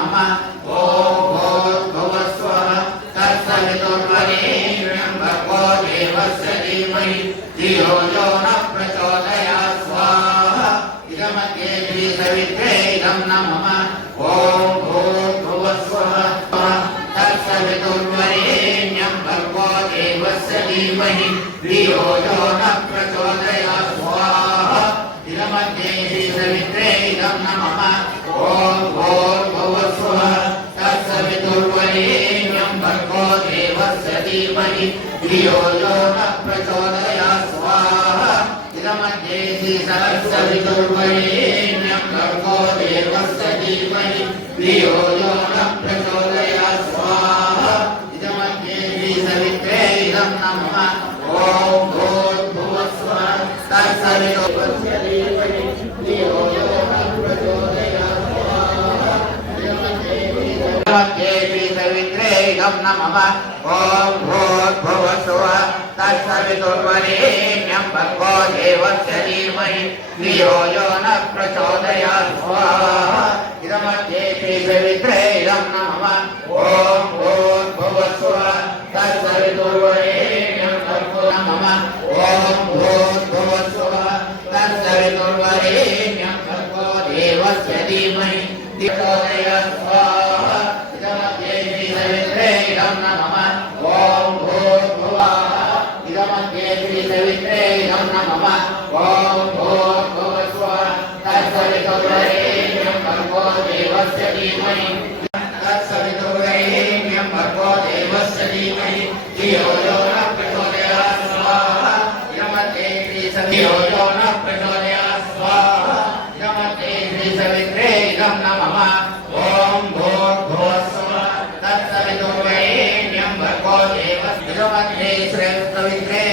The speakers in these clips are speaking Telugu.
नमः। ॐ भूर्भुवस्वः तत्सवितुर्वरेण्यं भर्गो देवस्य धीमहि धियो यो नः प्रचोदयात् स्वाहा। इदमग्ने श्रीसवित्रे इदं नमः। ॐ भूर्भुवस्वः तत्सवितुर्वरेण्यं भर्गो देवस्य धीमहि धियो यो नः प्रचोदयात् स्वाहा। इदमग्ने श्रीसवित्रे इदं नमः। ॐ भूर्भुवस्वः तत्सवितुर्वरेण्यं भर्गो देवस्य धीमहि धियो यो नः प्रचोदयात् स्वाहा। इदमग्ने श्रीसवितुर्वरेण्यं भर्गो देवस्य धीमहि धियो यो नः प्रचोदयात् स्वाहा। इदमग्ने श्रीसवित्रे इदं नमः। ॐ भूर्भुवस्वः तत्सवितुर्वरेण्यं धियो यो नः प्रचोदयात् स्वाहा। इदमग्ने श्रीसवित्रे इदं नमः। ॐ भूर्भुवस्वः तत्सवितुर्वरेण्यं भर्गो देवस्य धीमहि धियो यो नः प्रचोदयात् स्वाहा। इदमग्ने श्रीसवित्रे इदं नमः। ॐ भूर्भुवस्वः तत्सवितुर्वरेण्यं भर्गो नमः। ॐ भूर्भुवस्वः तत्सवितुर्वरेण्यं भर्गो देवस्य धीमहि प्रचोदयात् स्वाहा। इदमग्ने श्रीसवित्रे इदं नमः। ॐ भूर्भुवः इदमग्ने श्रीसवित्रे इदं नमः। ॐ भूर्भुवस्वः तत्सवितुर्वरेण्यं भर्गो देवस्य धीमहि तत्सवितुर्वरेण्यं भर्गो देवस्य धीमहि धियो यो नः प्रचोदयात् स्वाहा। इदमग्ने श्रीसवित्रे धियो यो नः प्रचोदयात् स्वाहा। इदमग्ने श्रीसवित्रे इदं नमः। ॐ भूर्भुवस्वः तत्सवितुर्वरेण्यं भर्गो देवस्य इदमग्ने श्रीसवित्रे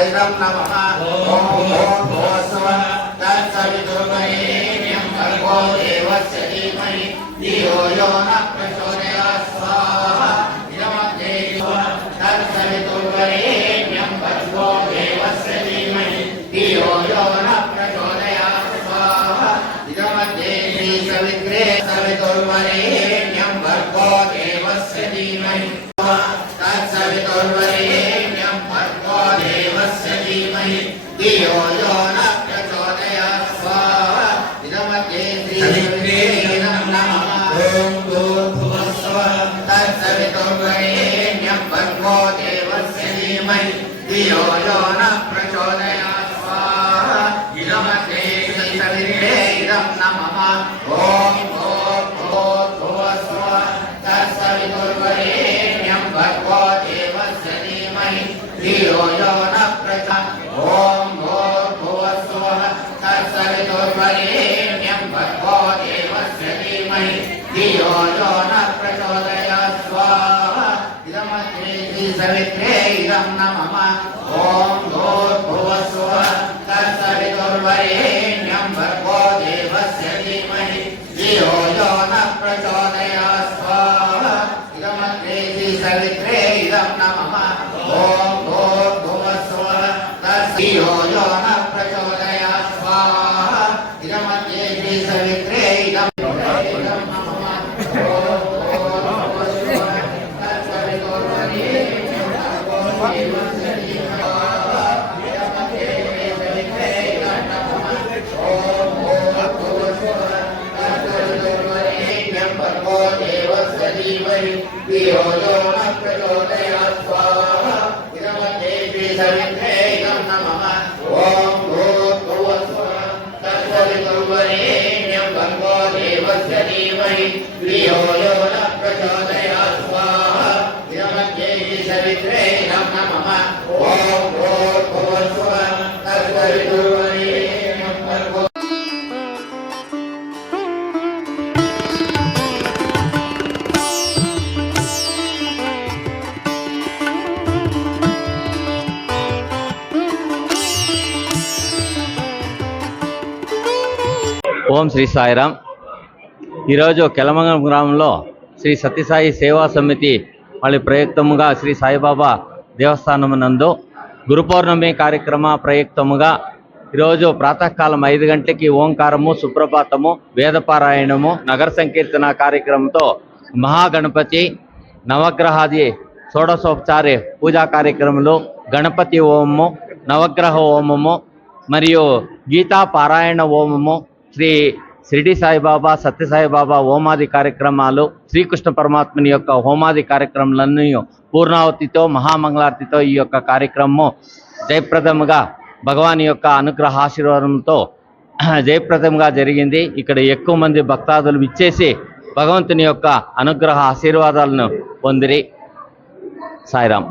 इदं नमः। ॐ भूर्भुवस्वः तत्सवितुर्वरेण्यं भर्गो देवस्य धीमहि धियो यो नः प्रचोदयात् स्वाहा। इदमग्ने तत्सवितुर्वरेण्यं भर्गो देवस्य धीमहि धियो यो नः प्रचोदयात् स्वाहा। इदमग्ने श्रीसवित्रे सवितुर्वरेण्यं भर्गो देवस्य धीमहि तत्सवितुर्वरेण्यं भर्गो देवस्य धीमहि धियो यो नः प्रचोदयात् स्वाहा। इदमग्ने श्रीसवित्रे इदं नमः। ॐ भूर्भुवस्वः तत्सवितुर्वरेण्यं भर्गो देवस्य धीमहि धियो यो नः प्रचोदयात् स्वाहा। इदमग्ने श्रीसवित्रे इदं नमः। ॐ भूर्भुवस्वः तत्सवितुर्वरेण्यं भर्गो देवस्य धीमहि धियो यो नः प्रचोदयात् ॐ भूर्भुवस्वः तत्सवितुर्वरेण्यं भर्गो देवस्य धीमहि धियो यो नः प्रचोदयात् स्वाहा। इदमग्ने श्रीसवित्रे इदं नमः। ॐ भूर्भुवस्वः तत्सवितुर्वरेण्यं भर्गो देवस्य धीमहि धियो यो नः प्रचोदयात् स्वाहा। इदमग्ने श्रीसवित्रे इदं नमः। ॐ भूर्भुवस्वः धियो यो नः प्रचोदयात् स्वाहा। इदमग्ने श्रीसवित्रे इदं नमः। धियो यो नः प्रचोदयात् स्वाहा। इदमग्ने श्रीसवित्रे इदं नमः। ॐ भूर्भुवस्वः तत्सवितुर्वरेण्यं भर्गो देवस्य धीमहि धियो यो नः प्रचोदयात् स्वाहा। इदमग्ने श्रीसवित्रे इदं नमः। ॐ भूर्भुवस्वः तत्सवितुर्वरेण्यं भर्गो ఓం శ్రీ సాయిరామ్. ఈరోజు కెలమంగళం గ్రామంలో శ్రీ సత్యసాయి సేవా సమితి వాళ్ళ ప్రయుక్తముగా శ్రీ సాయిబాబా దేవస్థానం నందు గురు పౌర్ణమి కార్యక్రమ ప్రయుక్తముగా ఈరోజు ప్రాతకాలం 5 గంటలకి ఓంకారము, సుప్రభాతము, వేదపారాయణము, నగర సంకీర్తన కార్యక్రమంతో మహాగణపతి నవగ్రహాది షోడశోపచారి పూజా కార్యక్రమాలు, గణపతి హోమము, నవగ్రహ హోమము మరియు గీతా పారాయణ హోమము, శ్రీ షిరిడి సాయిబాబా, సత్యసాయిబాబా హోమాది కార్యక్రమాలు, శ్రీకృష్ణ పరమాత్మని యొక్క హోమాది కార్యక్రమాలన్నీ పూర్ణావతితో మహామంగళారతితో ఈ యొక్క కార్యక్రమము జయప్రదముగా భగవాన్ యొక్క అనుగ్రహ ఆశీర్వాదంతో జయప్రదంగా జరిగింది. ఇక్కడ ఎక్కువ మంది భక్తాదులు విచ్చేసి భగవంతుని యొక్క అనుగ్రహ ఆశీర్వాదాలను పొందిరి. సాయిరాం.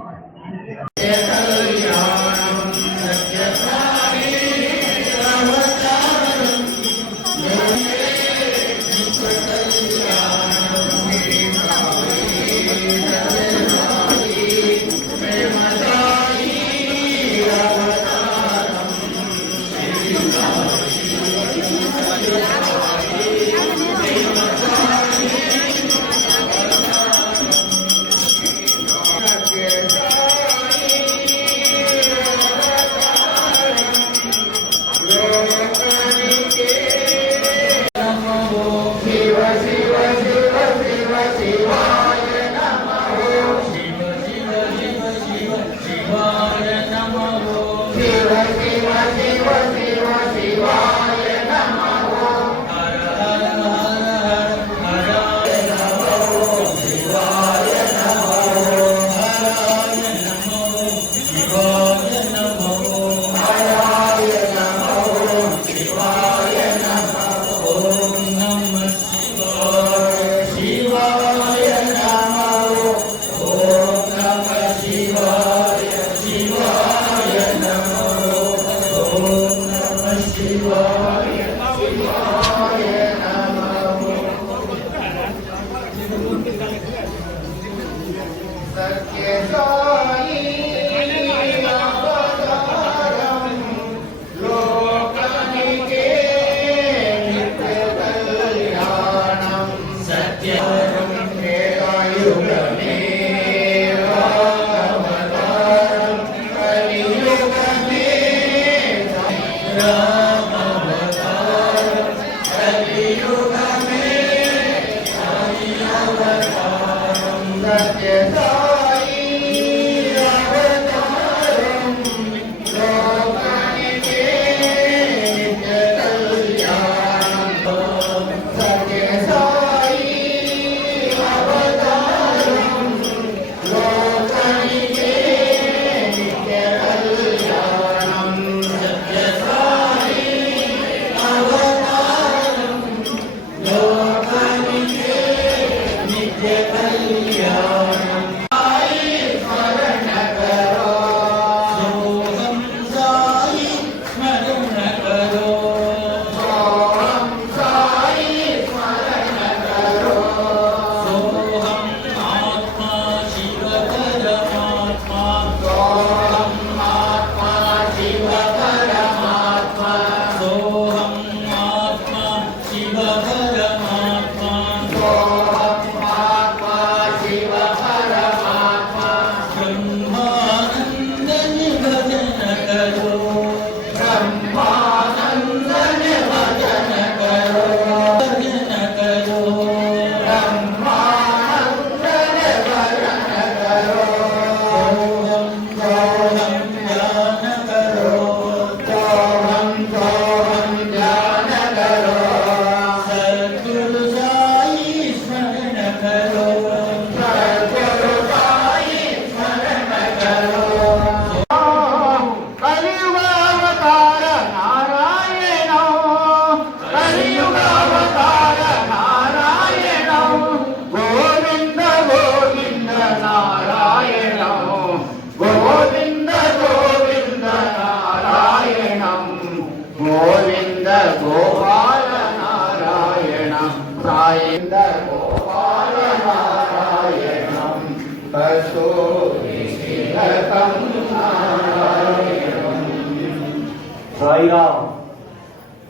సాయిరాం.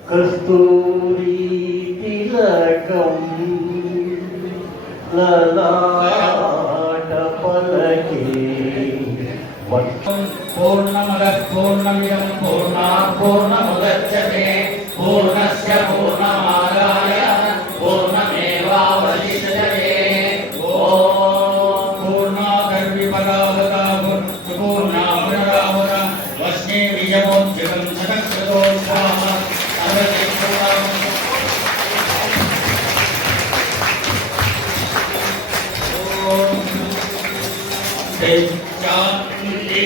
కస్తూరి తిలకం లలాట పలకే पूर्णमदः पूर्णमिदं पूर्णात् पूर्णमुदच्यते पूर्णस्य पूर्णमादाय पूर्णमेवावशिष्यते ॐ पूर्णाकर्विपदावता पूर्णामृतावता वस्ने विजमोज्जलं सदकृतो स्वाहा शांति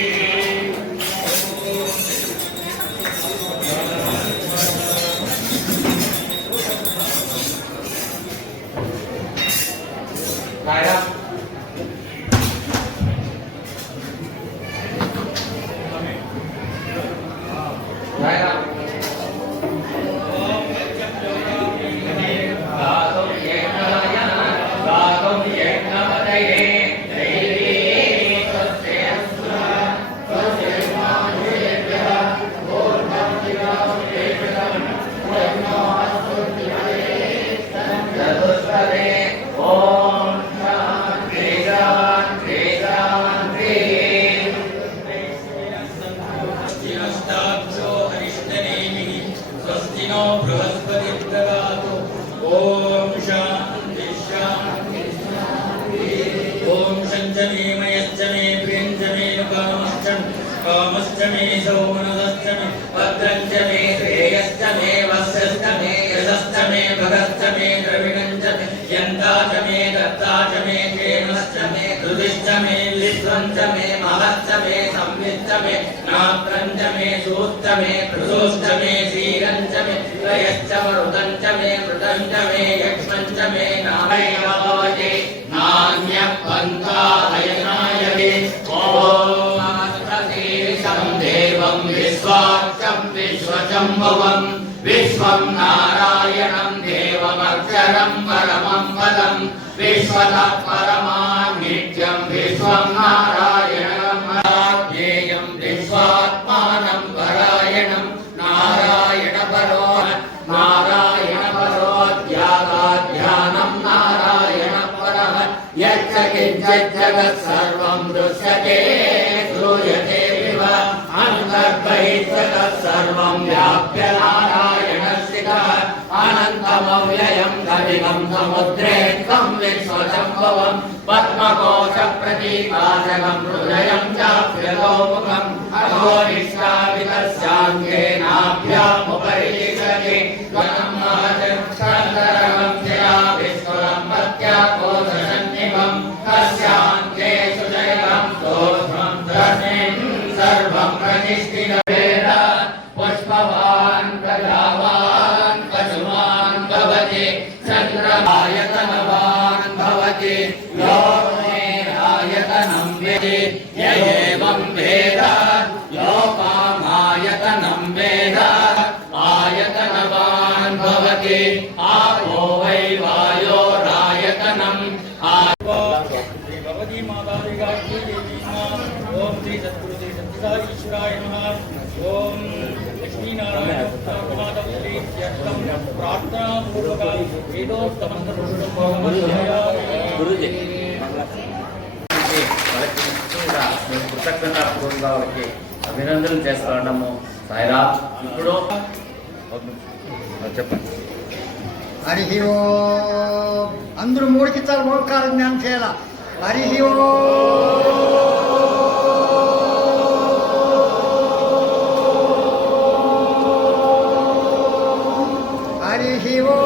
कामश्चमे सौमनश्चमे भद्रञ्चमे श्रेयश्चमे वस्यश्चमे यशश्चमे भगश्चमे द्रविणञ्चमे यन्ताचमे दत्ताचमे क्षेमश्चमे हृदिश्चमे विश्वञ्चमे महश्चमे संविच्चमे नात्रञ्चमे सूश्चमे पृथुश्चमे श्रीरञ्चमे त्रयश्चमरुदञ्चमे मृतञ्चमे यक्ष्मञ्चमे नामैव भवते नान्यपन्थायनायते देवं विश्वाक्षं विश्वशम्भुवं विश्वं नारायणं देवमक्षरं परमं पदं विश्वतः परमां नित्यं विश्वं नारायणं ज्ञेयं विश्वात्मानं परायणं नारायणपरो ध्यानं नारायणपरः यच्च किञ्चित् जगत् सर्वं दृश्यते श्रूयते अन्तर्बहिर्जगत् सर्वं व्याप्य नारायणस्थितः अनन्तमव्ययं गदिनं समुद्रेत्थं विश्वशम्भुवं पद्मकोशप्रतीकाशकं हृदयं चाप्यतोमुखम् अघोरिष्ठावितस्याङ्गेनाभ्यामुपरि महत्सन्दरमध्यया विश्वलम्बत्या कोशसन्निभं तस्याङ्गे सुजयं सोऽस्मं तस्मिन् सर्वं प्रतिष्ठितवेद पुष्पवान् प्रजावान् पशुमान् भवति चन्द्रमायतनवान् भवति लोकेरायतनं वेदि य एवं वेद लोकामायतनं वेद आयतनवान् भवति आपो वै वायोरायतनम् भगवती माता ओम श्री सद्गुरु श्री सत्यसाई ईश्वराय नमः। ओम लक्ष्मी नारायण प्रार्थना पूर्वक గురుజీ కృతజ్ఞతాపూర్వకంగా వాళ్ళకి అభినందనలు చేస్తున్నాము. సాయిరా ఇప్పుడు చెప్పండి. హరి ఓం అందరూ మూడికి చాలా ఓంకారం జ్ఞానం చేయాల. హరి ఓం హరి ఓం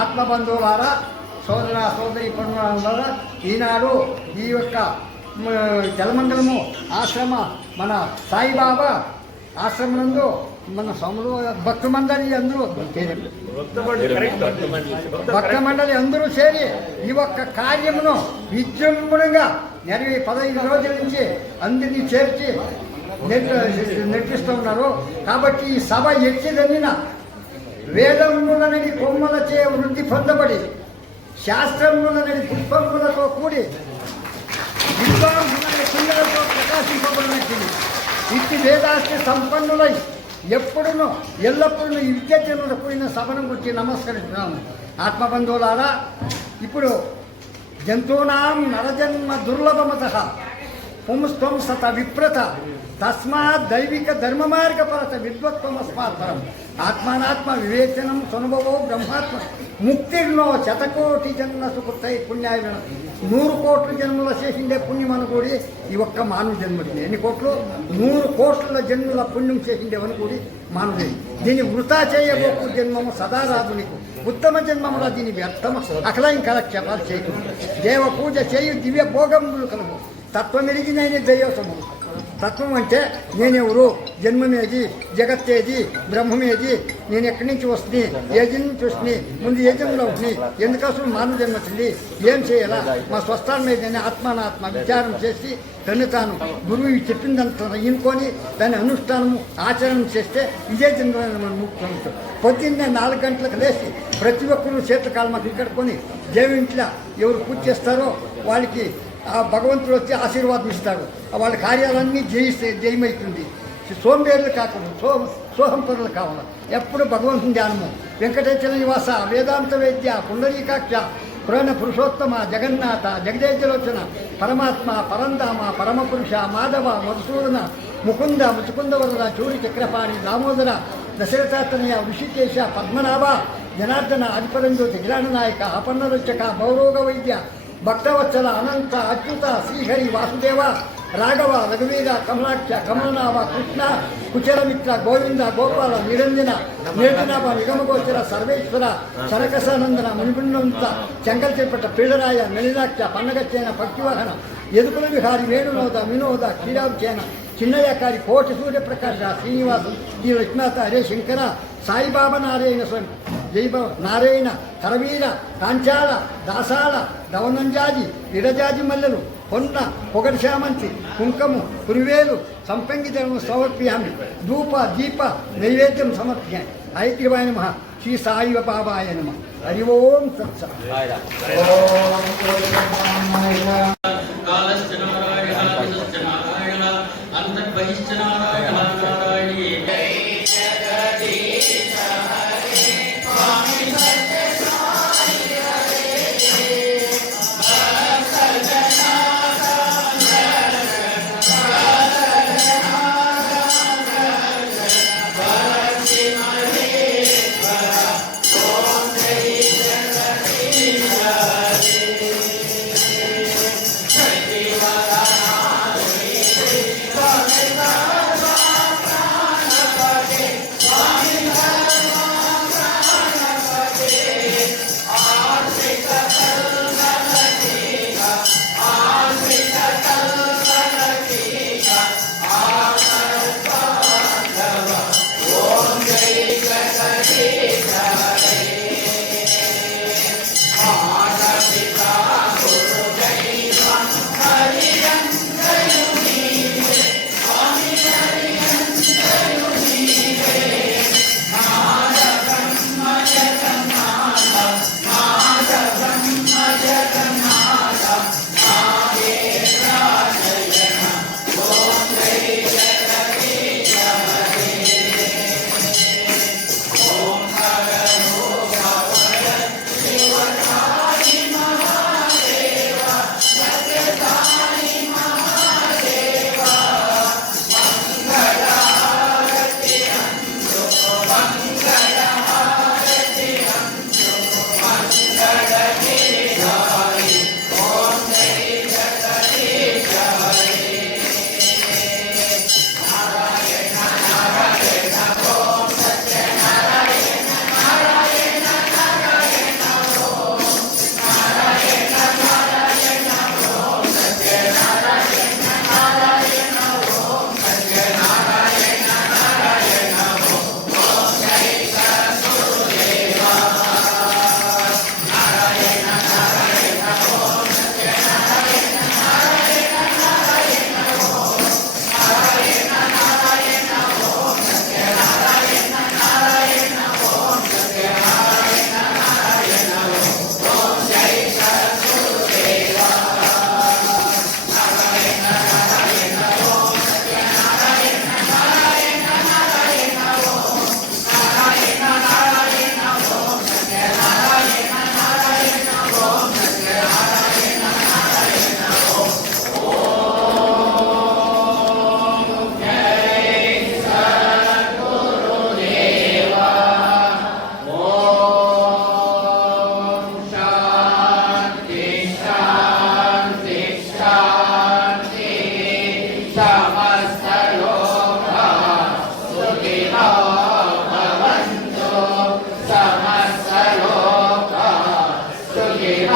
ఆత్మబంధువులారా, సోదర సోదరి పనులారా, ఈనాడు ఈ యొక్క జలమండలము ఆశ్రమ మన సాయిబాబా ఆశ్రమనందు మన సోములు భక్తమండలి అందరూ భక్తమండలి అందరూ చేరి ఈ యొక్క కార్యమును విజృంభణంగా 15 రోజుల నుంచి అందరినీ చేర్చి నడిపిస్తూ ఉన్నారు. కాబట్టి ఈ సభ ఎచ్చిదనిన వేదములనడి కొమ్మలచే వృద్ధి పొందబడి శాస్త్రములనడి పుష్పములతో కూడి విద్వాంసులైన కుండలతో ప్రకాశింపబడినట్టు ఇట్టి వేదాస్తి సంపన్నులై ఎప్పుడునో ఎల్లప్పుడూ ఈ విద్యార్థులను కూడిన సభను గురించి నమస్కరిస్తున్నాము. ఆత్మబంధువులారా, ఇప్పుడు జంతూనాం నరజన్మ దుర్లభమత పుంస్త్వం సత విప్రత తస్మాత్ దైవిక ధర్మ మార్గపరత విద్వత్వమస్మాత్ పరం ఆత్మానాత్మ వివేచనం సునుభవో బ్రహ్మాత్మ ముక్తిర్నో శతకోటి జన్మ సుకృతై పుణ్యాయ 100 కోట్ల జన్మల చేసిండే పుణ్యం అనుకోడి ఈ ఒక్క మానవ జన్మకి. ఎన్ని కోట్లు? 100 కోట్ల జన్మల పుణ్యం చేసిండే అనుకోడి మానవుడి. దీన్ని వృథా చేయబోకు జన్మము సదా రాదు నీకు. ఉత్తమ జన్మముల దీని వ్యర్థము అఖలయం కలక్షేపాలు చేయకు. దేవ పూజ చేయు దివ్య భోగములు కలవు. తత్వమెరిగినైన దైవసము. తత్వం అంటే నేనెవరు, జన్మమేది, జగత్తేది, బ్రహ్మమేది, నేను ఎక్కడి నుంచి వస్తుంది, ఏ జన్మ నుంచి వస్తుంది, ముందు ఏ జన్మలో ఉంటుంది, ఎందుకోసం మానవ జన్మ వచ్చింది, ఏం చేయాలా, మా స్వస్థానం మీద ఆత్మానాత్మ విచారం చేసి తను తాను గురువు చెప్పిందంతా ఇనుకొని దాని అనుష్ఠానము ఆచరణ చేస్తే ఇదే జన్మలో మనం ముక్తి. పొద్దున్నే 4 గంటలకు లేచి ప్రతి ఒక్కరు చేతుల కాలమాకి కట్టుకొని దేవుని ఇంట్లో ఎవరు పూజ చేస్తారో వాళ్ళకి ఆ భగవంతుడు వచ్చి ఆశీర్వాదం ఇస్తాడు. వాళ్ళ కార్యాలన్నీ జయమవుతుంది. సోంబేరులు కాకుండా సోహంపరులు కావాలి. ఎప్పుడు భగవంతుని ధ్యానము. వెంకటేశ్వర నివాస వేదాంత వేద్య పుండరీకాక్ష పురాణ పురుషోత్తమ జగన్నాథ జగదేజలోచన పరమాత్మ పరంధామ పరమపురుష మాధవ మధుసూదన ముకుంద ముచుకుందవరద చూడి చక్రపాణి దామోదర దశరథాతనయ ఋషికేశ పద్మనాభ జనార్దన అధిపరంజ్యోతి గిరాణనాయక అపర్ణరుచక భౌరోగ వైద్య భక్తవత్సల అనంత అచ్యుత శ్రీహరి వాసుదేవ రాఘవ రఘువీర కమలాక్ష కమలనాభ కృష్ణ కుచలమిత్ర గోవింద గోపాల నిరంజన నిర్జనాభ నిగమగోచర సర్వేశ్వర సరకసానందన మణిగుండంత చెంగల్చేపట్ట పీడరాయ మెలినాక్ష పన్నగచ్చేన భక్తివాహన ఎదుకుల విహారి వేణునోద వినోద క్రీడాభిచేన చిన్నయ్యకారి కోటి సూర్యప్రకాశ శ్రీనివాసం శ్రీ లక్ష్మీనాథ హరే శంకర సాయిబాబా నారాయణ స్వామి జైబ నారాయణ కరవీర కాంచాల దాసాల దవనంజాజి విడజాజి మల్లెలు పొన్న పొగటి శామంతి కుంకము కురివేలు సంపంగి ధర్మం సమర్ప్యామి ధూప దీప నైవేద్యం సమర్ప్యామి. ఐక్యవాయ నమః. శ్రీ సాయి బాబాయ నమః. హరి ఓం సత్సత్. సుఖేన